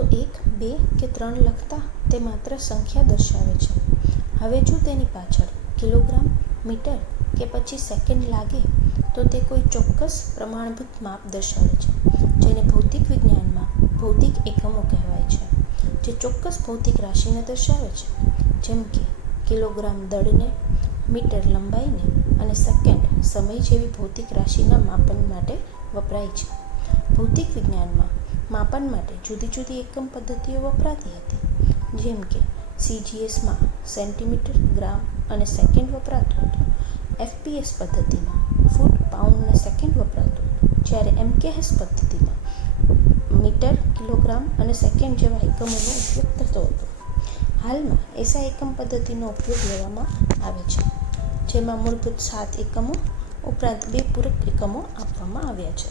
તો એક, બે કે ત્રણ લખતા તે માત્ર સંખ્યા દર્શાવે છે. હવે જો તેની પાછળ કિલોગ્રામ, મીટર કે પછી સેકન્ડ લાગે, તો તે કોઈ ચોક્કસ પ્રમાણભૂત માપ દર્શાવે છે, જેને ભૌતિક વિજ્ઞાનમાં ભૌતિક એકમો કહેવાય છે, જે ચોક્કસ ભૌતિક રાશિને દર્શાવે છે. જેમ કે કિલોગ્રામ દળને, મીટર લંબાઈને અને સેકન્ડ સમય જેવી ભૌતિક રાશિના માપન માટે વપરાય છે. ભૌતિક વિજ્ઞાનમાં માપન માટે જુદી જુદી એકમ પદ્ધતિઓ વપરાતી હતી. જેમ કે સીજીએસમાં સેન્ટીમીટર, ગ્રામ અને સેકન્ડ વપરાતું હતું. એફપીએસ પદ્ધતિમાં ફૂટ, પાઉન્ડ અને સેકન્ડ વપરાતું હતું. જ્યારે એમકેએસ પદ્ધતિમાં મીટર, કિલોગ્રામ અને સેકન્ડ જેવા એકમોનો ઉપયોગ થતો હતો. હાલમાં એસઆઈ એકમ પદ્ધતિનો ઉપયોગ લેવામાં આવે છે, જેમાં મૂળભૂત સાત એકમો ઉપરાંત બે પૂરક એકમો આપવામાં આવ્યા છે.